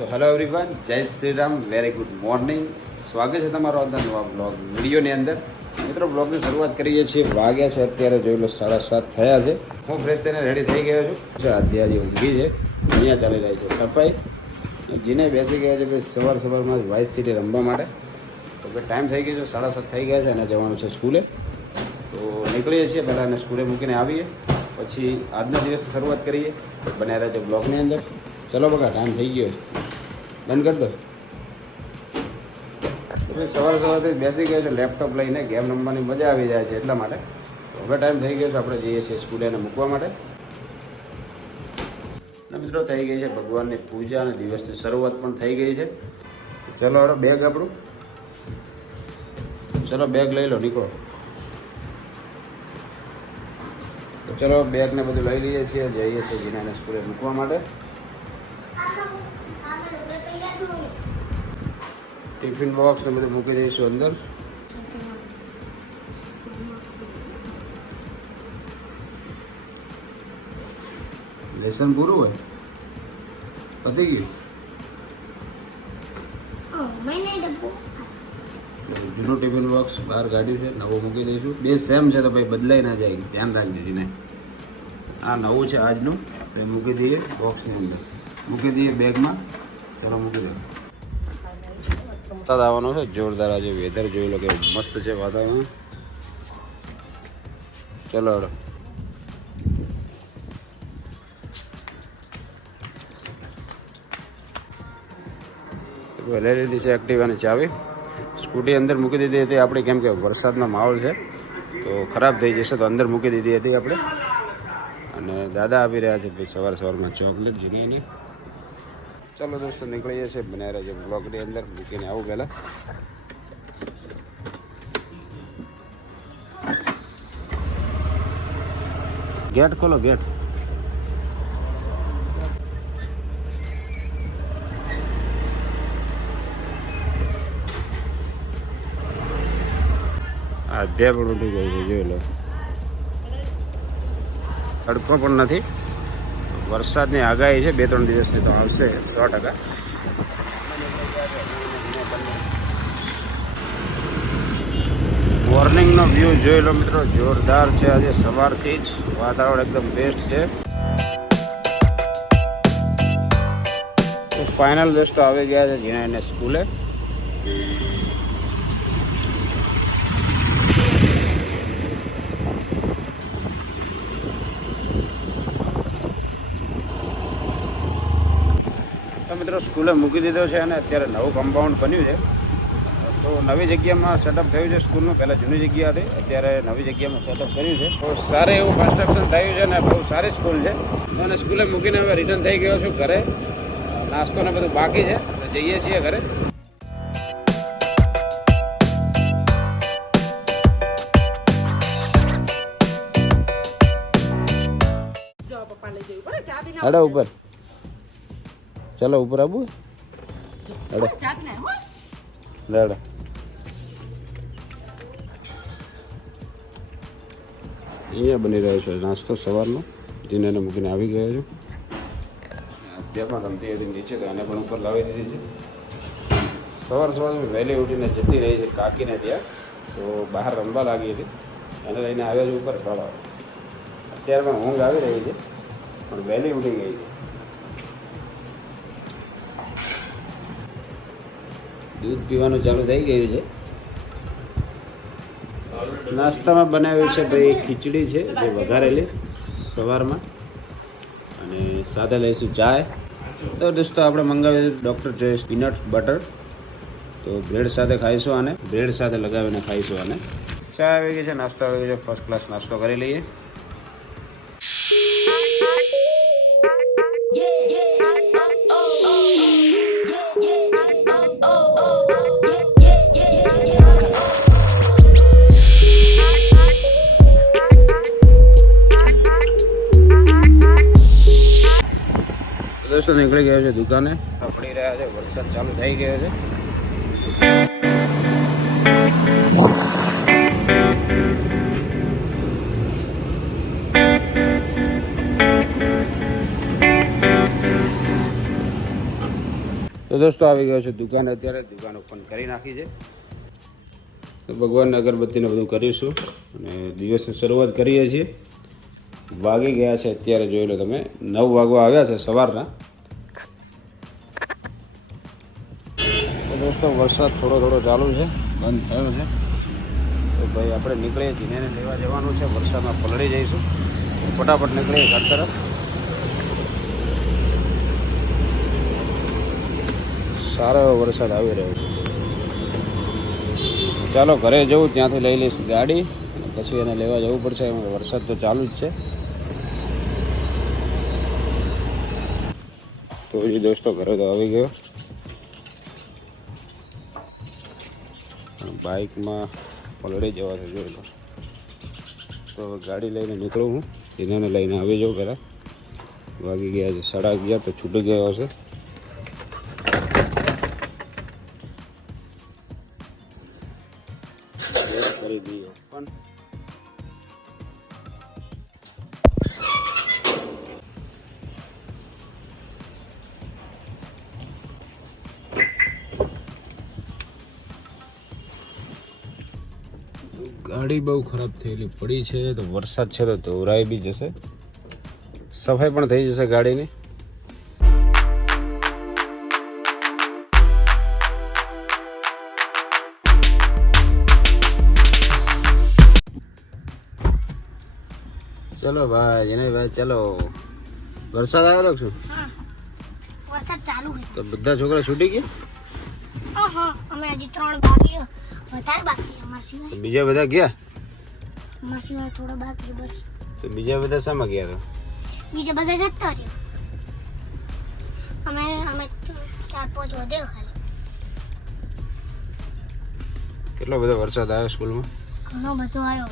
સો hello everyone જય Shri Ram very good morning સ્વાગત છે તમારો આજના નવા બ્લોગ વિડીયોની અંદર મિત્રો બ્લોગની શરૂઆત કરીએ છીએ. વાગ્યા છે અત્યારે, જોઈ લો, સાડા સાત થયા છે. હું ફ્રેશ થઈને રેડી થઈ ગયો છું. અત્યારે ઊંઘી છે. અહીંયા ચાલી રહી છે સફાઈ. જીને બેસી ગયા છે ભાઈ સવાર સવારમાં વાઇસ સિટી રમવા માટે. તો ભાઈ ટાઈમ થઈ ગયો છે, સાડા સાત થઈ ગયા છે અને જવાનું છે સ્કૂલે. તો નીકળીએ છીએ પહેલાં એને સ્કૂલે મૂકીને આવીએ. પછી આજના દિવસની શરૂઆત કરીએ. બનાવી રહે છે બ્લોગની અંદર. ચલો બકા ટાઈમ થઈ ગયો છે. બંધ કરી દો. સવારે સવારથી બેસી ગયો છે, લેપટોપ લઈને ગેમ રમવાની મજા આવી જાય છે એટલા માટે. હવે ટાઈમ થઈ ગયો છે આપણે જઈએ છીએ સ્કૂલે એને મૂકવા માટે. મિત્રો થઈ ગઈ છે ભગવાનની પૂજા અને દિવસની શરૂઆત પણ થઈ ગઈ છે. ચલો હવે બેગ આપણું. ચલો બેગ લઈ લો, નીકળો. ચલો બેગને બધું લઈ લઈએ છીએ, જઈએ છીએ જીનાને સ્કૂલે મૂકવા માટે. ટિફિન બોક્સ ને બધું મૂકી દઈશું અંદર. લેસન પૂરું હોય? પતી ગયું? જૂનું ટિફિન બોક્સ બહાર કાઢ્યું છે નવું મૂકી દઈશું. બે સેમ છે તો ભાઈ બદલાઈ ના જાય ધ્યાન રાખજે જીને. આ નવું છે આજનું તો મૂકી દઈએ બોક્સની અંદર. મૂકી દઈએ બેગમાં. વરસાદ આવવાનો છે. જોરદાર આજે વેધર જોઈ લો કે મસ્ત છે વાતાવરણ. ચલો હડો. લઈ લીધી છે એક્ટિવાની ચાવી. સ્કૂટી અંદર મૂકી દીધી હતી. આપણે કેમ કે વરસાદનો માહોલ છે, તો ખરાબ થઈ જશે તો અંદર મૂકી દીધી હતી આપણે. અને દાદા આપી રહ્યા છે સવાર સવારમાં ચોકલેટ જીની ચાલો દોસ્તો, નીકળીએ છીએ બનાવી રહ્યા છે બ્લોગની અંદર, મૂકીને આવું પહેલાં. ગેટ ખોલો, ગેટ. આ બે પણ ઉઠી ગઈ છે, જોઈ લો. તડકો પણ નથી. વરસાદની આગાહી છે, બે ત્રણ દિવસની તો આવશે સો ટકા. મોર્નિંગનો વ્યૂ જોઈ લો મિત્રો, જોરદાર છે આજે સવારથી જ. વાતાવરણ એકદમ બેસ્ટ છે. ફાઇનલ દોસ્તો આવી ગયા છે જીણાઈને સ્કૂલે. તો મિત્રો સ્કૂલે મૂકી દીધો છે અને અત્યારે નવું કમ્પાઉન્ડ બન્યું છે. તો નવી જગ્યામાં સેટઅપ થયું છે સ્કૂલનું. પહેલાં જૂની જગ્યા હતી અત્યારે નવી જગ્યામાં સેટઅપ કર્યું છે. તો સારું એવું કન્સ્ટ્રક્શન થયું છે અને બહુ સારી સ્કૂલ છે. અને સ્કૂલે મૂકીને હવે રિટર્ન થઈ ગયો છું ઘરે. નાસ્તો ને બધું બાકી છે. જઈએ છીએ ઘરે. હેડો ઉપર. ચલો ઉપર આવું હેડો. અહીંયા બની રહ્યો છે નાસ્તો સવારનો. જીને એને મૂકીને આવી ગયો છું. અત્યારમાં રમતી હતી નીચે તો એને પણ ઉપર લાવી દીધી છે. સવાર સવાર વહેલી ઉઠીને જતી રહી છે કાકીને ત્યાં. તો બહાર રમવા લાગી હતી. એને લઈને આવ્યો છે ઉપર તળાવ અત્યારમાં ઊંઘ આવી રહી છે પણ વહેલી ઉઠી ગઈ છે. દૂધ પીવાનું ચાલુ થઈ ગયું છે. નાસ્તામાં બનાવ્યું છે ભાઈ ખીચડી છે, જે વઘારેલી. સવારમાં. અને સાથે લઈશું ચાય. તો દોસ્તો, આપણે મંગાવીશું ડૉક્ટર જોઈશ પીનટ બટર. તો બ્રેડ સાથે ખાઈશું આને. બ્રેડ સાથે લગાવીને ખાઈશું આને. ચા આવી ગઈ છે, નાસ્તો આવી ગયો છે. ફર્સ્ટ ક્લાસ નાસ્તો કરી લઈએ. દોસ્તો નીકળી ગયો છે દુકાને. પડી રહ્યા છે વરસાદ ચાલુ થઈ ગયો છે. તો દોસ્તો આવી ગયો છે દુકાન અત્યારે. દુકાન ઓપન કરી નાખી છે. તો ભગવાનને અગરબત્તીને બધું કરીશું અને દિવસની શરૂઆત કરીએ છીએ. વાગી ગયા છે અત્યારે જોઈ લો તમે. નવ વાગવા આવ્યા છે સવારના. તો વરસાદ થોડો થોડો ચાલુ છે, બંધ થયો છે. તો ભાઈ આપણે નીકળીએ જીનેને લેવા જવાનું છે. વરસાદમાં પલળી જઈશું. ફટાફટ નીકળીએ ઘર તરફ. સારો એવો વરસાદ આવી રહ્યો છે. ચાલો ઘરે જવું, ત્યાંથી લઈ લઈશ ગાડી. પછી એને લેવા જવું પડશે, એમાં વરસાદ તો ચાલુ જ છે. તો એ દોસ્તો, ઘરે તો આવી ગયો. બાઇકમાં પલળી જવાથી જોઈ લો. તો ગાડી લઈને નીકળું હું. એને લઈને આવી જાઉં પહેલાં. વાગી ગયા છે, સાડા અગિયાર તો છૂટી ગયો હશે. ગાડી બહુ ખરાબ થયેલી પડી છે તો વરસાદ છે તો ધોરાઈ બી જશે. સફાઈ પણ થઈ જશે ગાડીની. ચલો ભાઈ એને ભાઈ ચલો. વરસાદ આવ્યો તો શું? હા વરસાદ ચાલુ છે. તો બધા છોકરા છૂટી ગયા? હા અમે હજી ત્રણ બાકી વધારે બાકી છે અમારા સિવાય. તો બીજા બધા ગયા? સિવાય થોડો બાકી બસ. તો બીજા બધા શામાં ગયા તો બીજા બધા જતા રહ્યો. અમે અમે ચાર પાંચ વધ્યો ખાલી. કેટલો બધો વરસાદ આવ્યો સ્કૂલમાં? ઘણો બધો આવ્યો.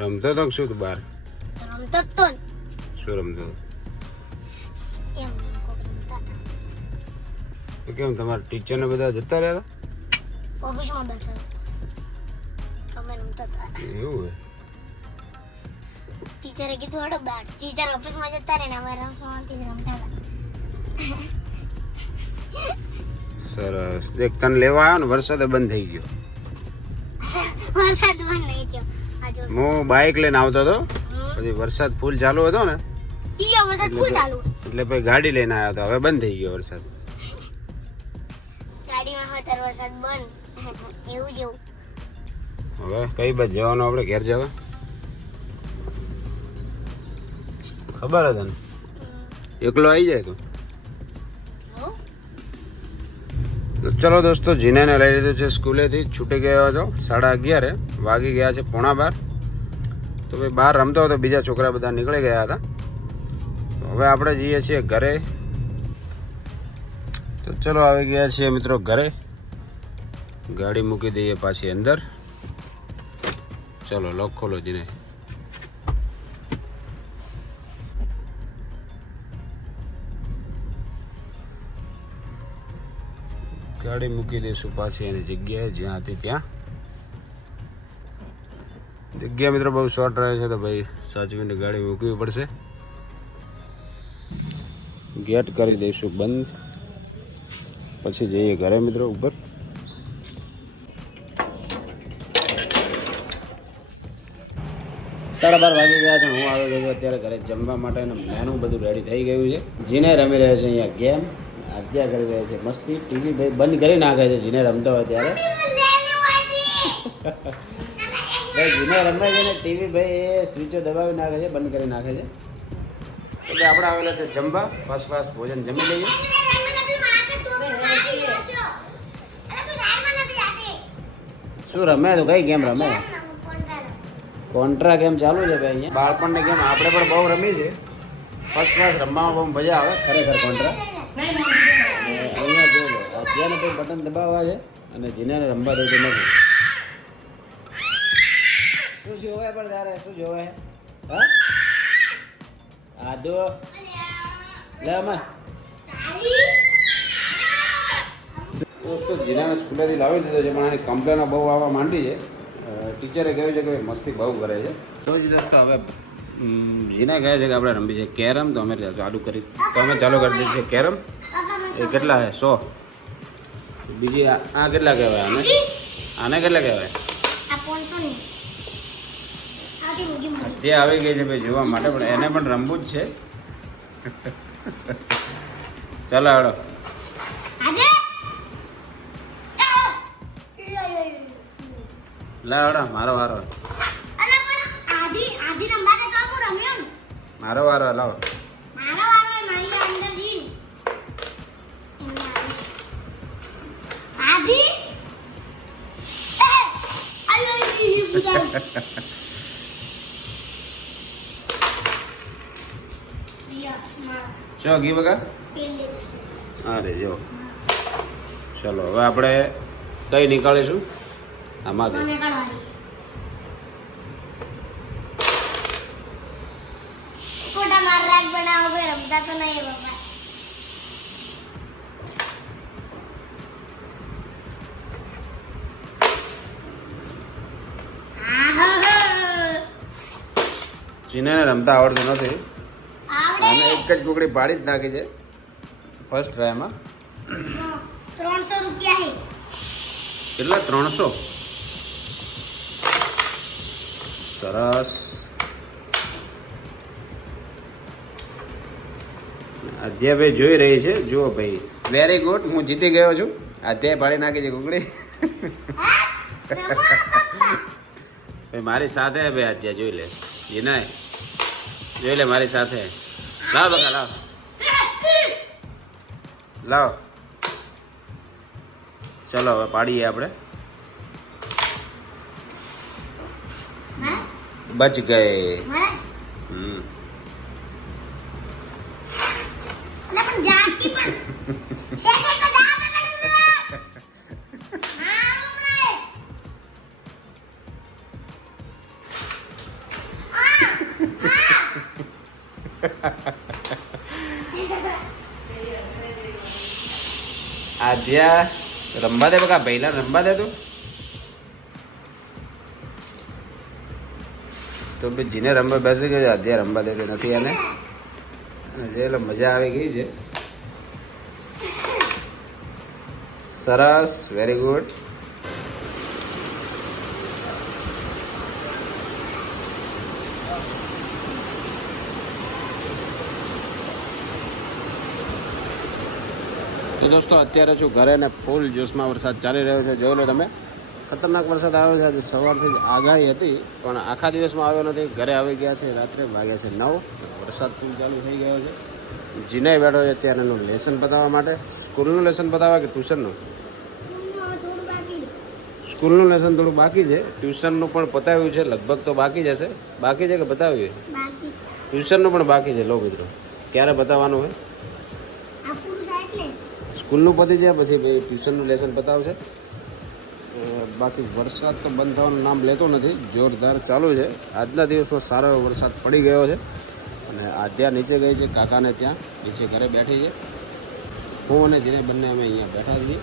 રમતો તો શું તું બહાર રમતો તો? શું રમતો કેમ તમારા ટીચરને બધા જતા રહ્યા હતા? ઓફિસમાં બેઠા હતા રમતા હતા. એવું ટીચરે કીધું હડો બાર. ટીચર ઓફિસમાં જતા રહે ને અમે રમવાથી રમતા હતા. સરસ. દેખ તને લેવા આવ્યો ને વરસાદે બંધ થઈ ગયો. વરસાદ બંધ નહીં થયો. હું બાઇક લઈને આવતો હતો. પછી વરસાદ ફૂલ ચાલુ હતો ને વરસાદ ફૂલ ચાલુ એટલે પછી ગાડી લઈને આવ્યો હતો હવે બંધ થઈ ગયો વરસાદ. ગાડીમાં હતો વરસાદ બંધ. એવું જેવું હવે કઈ બાજુ જવાનું? આપણે ઘેર જવા? ખબર હતી ને એકલો આવી જાય તો? ચલો દોસ્તો જીનાને લઈ લીધો છે સ્કૂલેથી. છૂટી ગયો હતો સાડા અગિયારે. વાગી ગયા છે પોણા બાર. તો ભાઈ બહાર રમતો હતો બીજા છોકરા બધા નીકળી ગયા હતા. હવે આપણે જઈએ છીએ ઘરે. તો ચલો આવી ગયા છીએ મિત્રો ઘરે. ગાડી મૂકી દઈએ પાછી અંદર. ચલો લોક ખોલો જીને ગાડી મૂકી દઈશું પાછી એની જગ્યાએ જ્યાં હતી ત્યાં જગ્યા મિત્રો બહુ શોર્ટ રહે છે તો ભાઈ સાચવીને ગાડી મૂકવી પડશે ગેટ કરી દઈશું બંધ પછી જઈએ ઘરે મિત્રો ઉપર સાડા બાર વાગી ગયા છે, હું આવી ગયો અત્યારે ઘરે જમવા માટે મેનુ બધું રેડી થઈ ગયું છે. જીને રમી રહ્યો છે અહીંયા ગેમ આજ્ઞા કરી રહ્યા છે, મસ્તી. ટીવી ભાઈ બંધ કરી નાખે છે, જીને રમતો હોય ત્યારે. ભાઈ, જીને રમે છે ને ટીવી ભાઈ એ સ્વિચો દબાવી નાખે છે, બંધ કરી નાખે છે. એટલે આપણે આવેલા છે જમવા ફર્સ્ટ ક્લાસ ભોજન જમી લઈએ. શું રમે? તો કઈ ગેમ રમે? કોન્ટ્રા ગેમ ચાલુ છે ભાઈ અહીંયા? બાળપણની ગેમ આપણે પણ બહુ રમી છે. ફર્સ્ટ ક્લાસ રમવામાં બહુ મજા આવે. ખરેખર કોન્ટ્રા? અને અહીંયા જોઈ લો અત્યારે તો બટન દબાવવા છે અને જીને રમવા દેતું નથી. શું જોવે પણ તારે? શું જોવે હા? આદો લે અમાર. દોસ્તો જીનાને સ્કૂલેથી લાવી દીધો છે પણ આની કમ્પ્લેનો બહુ આવવા માંડી છે. ટીચરે કહ્યું છે કે મસ્તી બહુ કરે છે. તો જ દોસ્તો હવે જીના કહે છે કે આપણે રમવી છે કેરમ, તો અમે ચાલુ કરી, તો અમે ચાલુ કરી દીધી છે કેરમ. એ કેટલા છે? સો. બીજી આ કેટલા કહેવાય? આને? આને કેટલા કહેવાય? તે આવી ગઈ છે ભાઈ જોવા માટે, પણ એને પણ રમવું જ છે. ચાલો હેડો આયો, મારો ઈ, મારો વારો મારો. ચો ઘી બગા. અરે જો. ચલો હવે આપણે કઈ નીકાળીશું? બનાવો ભાઈ રમતા તો નહીં બાપા. રમતા આવડતું નથી. અને એક જ ટુકડી પાડી જ નાખી છે. ફર્સ્ટ ટ્રાયમાં ત્રણસો રૂપિયા કેટલા? ત્રણસો? સરસ આધ્યાભાઈ જોઈ રહી છે? જુઓ ભાઈ. વેરી ગુડ હું જીતી ગયો છું. અધ્યાય પાડી નાખી છે કુકડી. ભાઈ મારી સાથે ભાઈ અધ્યાય જોઈ લે. જીનાય જોઈ લે મારી સાથે લાવ બકા લાવ. લાવ. ચલો હવે પાડીએ આપણે. મારા? બચ ગए મારા? હમ અલા પણ જાગતી પણ છે તો ભાઈ જીને રમવા બેસી છે, આધ્યા રમવા દેતો નથી એને. એટલે મજા આવી ગઈ છે? સરસ વેરી ગુડ તો દોસ્તો અત્યારે છું ઘરે ને ફૂલ જોશમાં વરસાદ ચાલી રહ્યો છે જોઈ લો તમે. ખતરનાક વરસાદ આવ્યો છે. આજે સવારથી જ આગાહી હતી પણ આખા દિવસમાં આવ્યો નથી. ઘરે આવી ગયા છે રાત્રે વાગ્યા છે નવ. વરસાદ પણ ચાલુ થઈ ગયો છે. જીનાય બેઠો છે અત્યારે એનું લેસન બતાવવા માટે. સ્કૂલનું લેસન બતાવવા કે ટ્યુશનનું. સ્કૂલનું લેસન થોડું બાકી છે. ટ્યુશનનું પણ પતાવ્યું છે. લગભગ તો બાકી જશે બાકી છે કે બતાવ્યું ટ્યુશનનું પણ બાકી છે. લો મિત્રો ક્યારે બતાવવાનું હોય? સ્કૂલનું પતી જાય પછી ભાઈ ટ્યુશનનું લેસન બતાવશે બાકી વરસાદ તો બંધ થવાનું નામ લેતો નથી. જોરદાર ચાલુ છે. આજના દિવસમાં સારો વરસાદ પડી ગયો છે. અને આધ્યા નીચે ગઈ છે કાકાને ત્યાં નીચે ઘરે બેઠી છે. હું અને જેને બંને અમે અહીંયા બેઠા છીએ.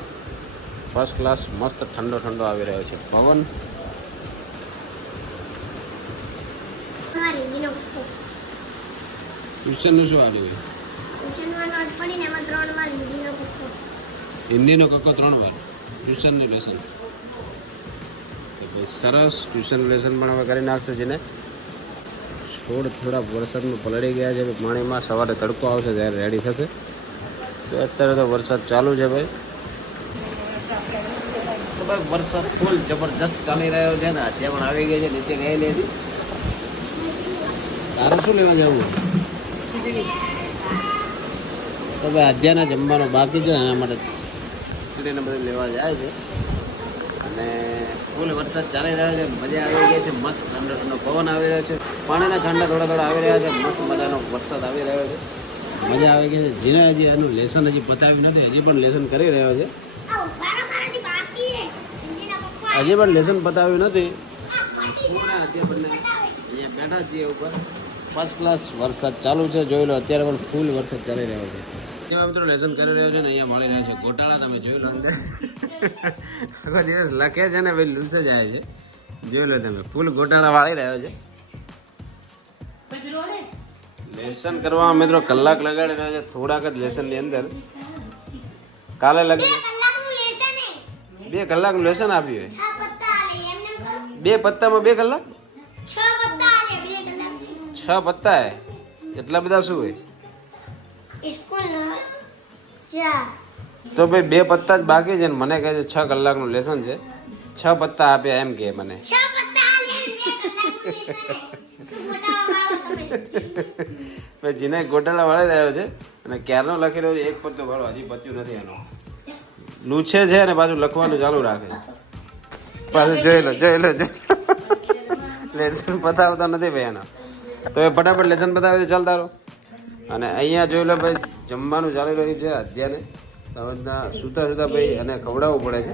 ફર્સ્ટ ક્લાસ મસ્ત ઠંડો ઠંડો આવી રહ્યો છે. પવન. ટ્યુશનનું શું આવ્યું વાર હિન્દીનો કક્કો. ત્રણ વાર. ટ્યુશનની લેસન સરસ ટ્યુશન લેસન પણ હવે કરી નાખશે જેને છોડ થોડા વરસાદમાં પલળી ગયા છે પાણીમાં સવારે તડકો આવશે ત્યારે રેડી થશે. તો અત્યારે તો વરસાદ ચાલુ છે ભાઈ. તો ભાઈ વરસાદ ફૂલ જબરજસ્ત ચાલી રહ્યો છે ને આજે પણ આવી ગઈ છે નીચે ગયેલી હતી તારે શું લેવા જવું? તો ભાઈ અધ્યાના જમવાનું બાકી છે એના માટે ખીચડીને બધું લેવા જાય છે. અને ફૂલ વરસાદ ચાલી રહ્યો છે, મજા આવી ગઈ છે, મસ્ત ઠંડો ઠંડો પવન આવી રહ્યો છે. પાણીના છાંટા થોડા થોડા આવી રહ્યા છે, મસ્ત મજાનો વરસાદ આવી રહ્યો છે. મજા આવી ગઈ છે. જીને હજી એનું લેસન હજી પતાવ્યું નથી, હજી પણ લેસન કરી રહ્યો છે. હજી પણ લેસન પતાવ્યું નથી. બેઠા છીએ ઉપર. ફર્સ્ટ ક્લાસ વરસાદ ચાલુ છે, જોઈ લો, અત્યારે પણ ફૂલ વરસાદ ચાલી રહ્યો છે. મિત્રો, લેસન કરી રહ્યો છે ને, અહીંયા મળી રહ્યા છે ગોટાળા, તમે જોઈ લો. આખો દિવસ લખે છે ને ભાઈ લૂસે જાય છે. જોઈ લો તમે ફૂલ ગોટાળા વાળી રહ્યો છે. લેસન કરવામાં મિત્રો કલાક લગાડી રહ્યા છે થોડાક જ લેસનની અંદર. કાલે બે લગી કલાકનું લેસન હે બે કલાકનું લેસન આપ્યું છ પત્તા આલે એમને કરો. હોય બે પત્તામાં બે કલાક? છ પત્તા આલે બે કલાક. છ પત્તા હે એટલા બધા શું હોય સ્કૂલ ચાર. તો ભાઈ બે પત્તા જ બાકી છે ને મને કહે છે છ કલાકનું લેસન છે. છ પત્તા આપ્યા એમ કે મને. જીને ગોટાળા વળી રહ્યો છે અને ક્યારનો લખી રહ્યો છે? એક પત્તો વાળો હજી પત્યું નથી એનો. લૂછે છે અને પાછું લખવાનું ચાલુ રાખે પાછું જોઈ લો જોઈ લો જોઈ લેસન પતાવતા નથી ભાઈ એનો. તો એ ફટાફટ લેસન બતાવે છે ચાલતા રહો અને અહીંયા જોઈ લો ભાઈ જમવાનું ચાલી રહ્યું છે અત્યારે સૂતા સુતા સુતા ભાઈ અને ખવડાવવું પડે છે.